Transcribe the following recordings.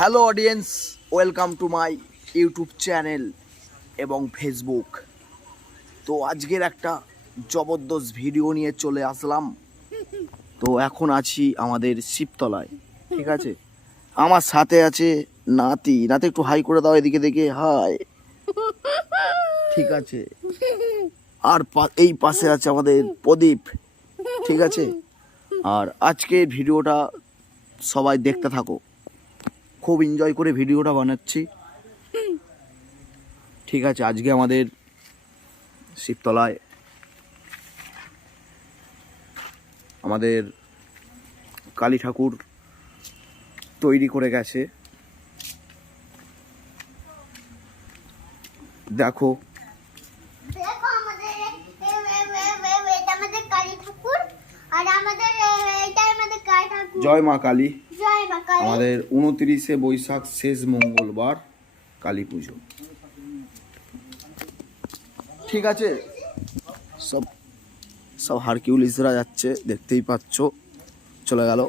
Hello audience, welcome to my YouTube channel এবং Facebook. তো আজকের একটা জবরদস্ত ভিডিও নিয়ে চলে আসলাম। তো এখন আছি আমাদের শিবতলায়, ঠিক আছে? আমার সাথে আছে নাতি। নাতি, একটু হাই করে দাও এদিকে দেখে হাই। ঠিক আছে? আর এই পাশে আছে আমাদের প্রদীপ, ঠিক আছে? আর আজকের ভিডিওটা সবাই দেখতে থাকো। খুব এনজয় করে ভিডিওটা বানাচ্ছি। ঠিক আছে আজকে আমাদের শিবতলায় আমাদের কালী ঠাকুর তৈরি করে গেছে। দেখো। জয় মা কালী। আমাদের উনত্রিশে বৈশাখ শেষ মঙ্গলবার কালী পুজো। ঠিক আছে? সব সব হারকিউলিসরা যাচ্ছে দেখতেই পাচ্ছ চলে গেল।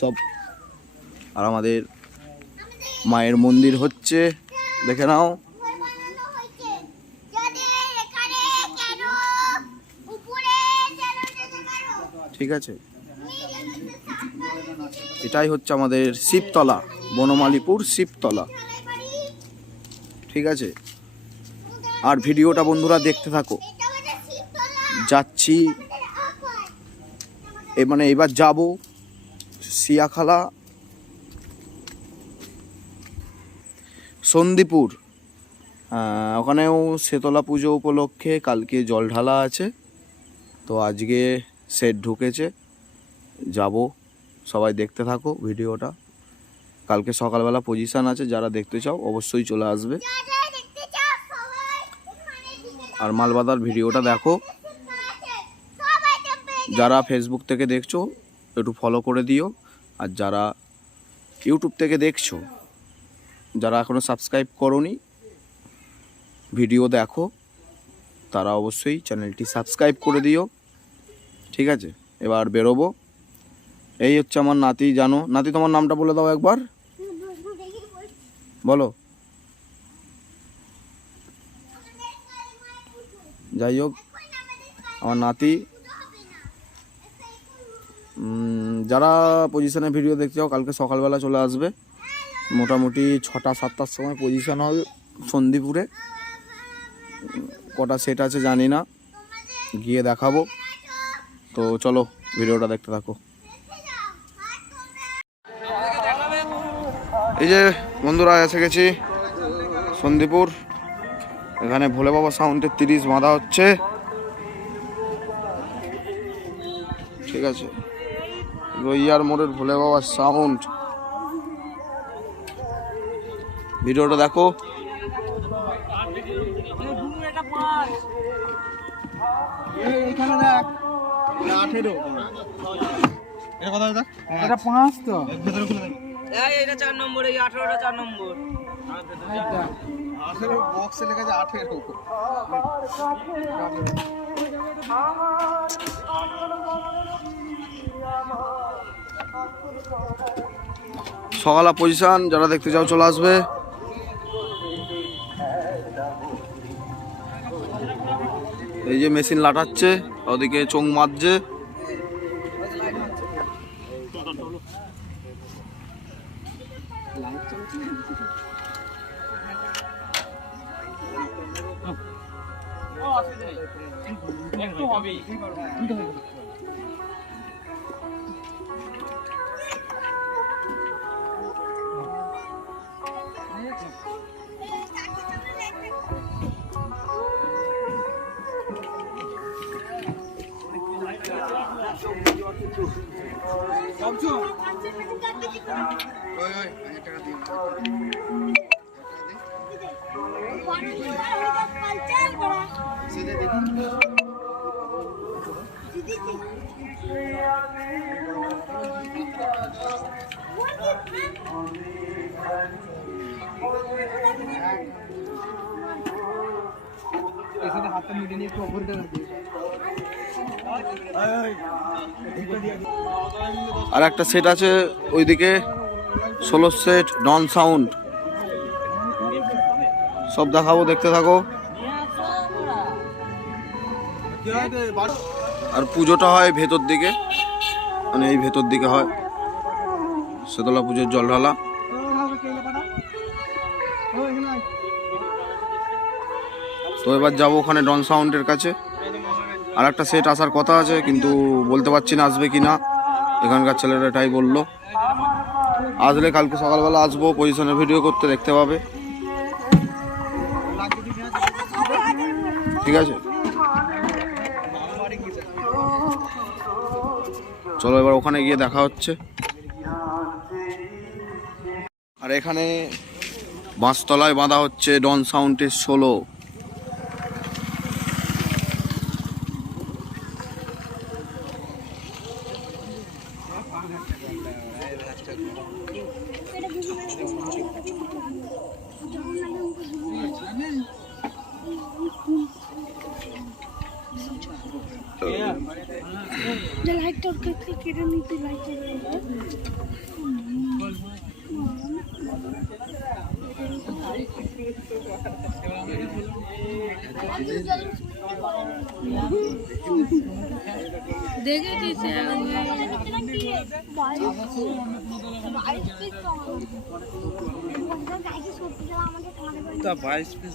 সব আর আমাদের মায়ের মন্দির হচ্ছে দেখে নাও। ঠিক আছে? এটাই হচ্ছে আমাদের শিবতলা, বনমালীপুর শিবতলা। ঠিক আছে? আর ভিডিওটা বন্ধুরা দেখতে থাকো। যাচ্ছি। এ মানে এবার যাব সিয়াখালা সন্দীপুর। ওখানেও শেতলা পুজো উপলক্ষে কালকে জল ঢালা আছে। তো আজকে সেট ঢুকেছে। যাব। সবাই দেখতে থাকো ভিডিওটা। কালকে সকালবেলা পজিশন আছে, যারা দেখতে চাও অবশ্যই চলে আসবে। আর মালবাদার ভিডিওটা দেখো। যারা ফেসবুক থেকে দেখছ, একটু ফলো করে দিও। আর যারা ইউটিউব থেকে দেখছ, যারা এখনও সাবস্ক্রাইব করনি, ভিডিও দেখো। তারা অবশ্যই চ্যানেলটি সাবস্ক্রাইব করে দিও। ঠিক আছে? এবার বেরোবো। এই হচ্ছে আমার নাতি, জানো? নাতি, তোমার নামটা বলে দাও একবার। বলো। যাই হোক, আমার নাতি। যারা পজিশনে ভিডিও দেখতে চাও, কালকে সকালবেলা চলে আসবে। মোটামুটি ছটা, সাতটার সময় পজিশন হবে সন্দীপুরে কটা সেট আছে জানি না। গিয়ে দেখাবো। তো চলো ভিডিওটা দেখতে থাকো। এই যে বন্ধুরা এসে গেছি সন্দীপুর এখানে ভোলে বাবা সাউন্ডের তিরিশ বাঁধা হচ্ছে। ঠিক আছে। রইয়ার মোড়ের ভোলে বাবার সাউন্ড। ভিডিওটা দেখো। এটা পাঁচ তো। এই এটা চার নম্বর এই আঠারোটা চার নম্বর। বক্সে লেখা আছে আঠেরো। সকালা পজিশন যারা দেখতে চাও চলে আসবে। এই যে মেশিন লাটাচ্ছে ওদিকে চোং মারছে। এখানে হাতটা মিটে নিয়ে একটু অপরটা দিয়ে আর একটা সেট আছে ওইদিকে ষোলো সেট ডন সাউন্ড সব দেখাবো, দেখতে থাকো। আর পুজোটা হয় ভেতর দিকে। মানে এই ভেতর দিকে হয়। শীতলা পুজোর জল ঢালা তো এবার যাব ওখানে ডন সাউন্ডের কাছে। আর একটা সেট আসার কথা আছে, কিন্তু বলতে পারছি না আসবে কি না এখানকার ছেলেরা এটাই বলল। আসলে কালকে সকালবেলা আসব পজিশনের ভিডিও করতে, দেখতে পাবে। ঠিক আছে? চলো এবার ওখানে গিয়ে দেখা হচ্ছে। আর এখানে বাঁশতলায় বাঁধা হচ্ছে ডন সাউন্ডের ষোলো লাইটটা কেটে নিতে লাইটটা তা বাইশ পিস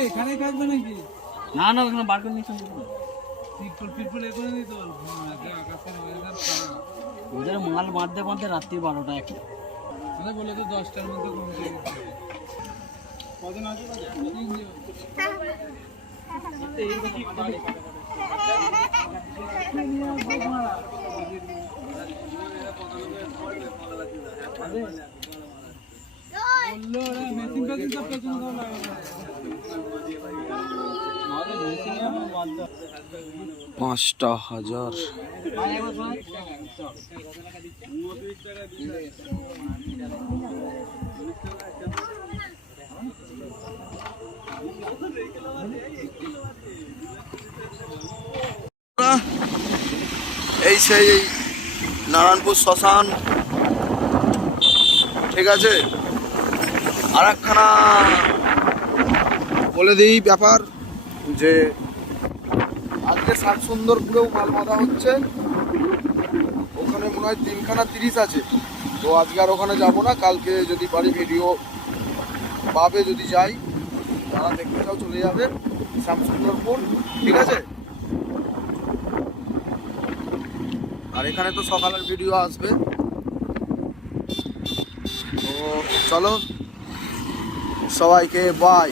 এখানে থাকবে নাকি? না না ওখানে বার করে নিচ্ছি পিটফুল পিটফুল এ করে দিতে পারব। আকাশের ওয়েদার খারাপ। ওদের মাল বাঁধতে বাঁধতে রাত্রি বারোটা একটা তাহলে বলে তো দশটার মধ্যে কমতে কদিন আছে বললো ওরা মেশিন পেশিন সব পেছনে সব লাগানো পাঁচটা হাজার এই সেই নারায়ণপুর শ্মশান। ঠিক আছে? আর একখানা বলে দিই ব্যাপার, যে আজকে সাত সুন্দরপুরেও মাল বাঁধা হচ্ছে। ওখানে মনে হয় তিনখানা তিরিশ আছে। তো আজকে আর ওখানে যাব না, কালকে যদি বাড়ি ভিডিও পাবে যদি যাই, তারা দেখতে চাও চলে যাবে শ্যামসুন্দরপুর ঠিক আছে? আর এখানে তো সকালের ভিডিও আসবে। তো চলো সবাইকে বাই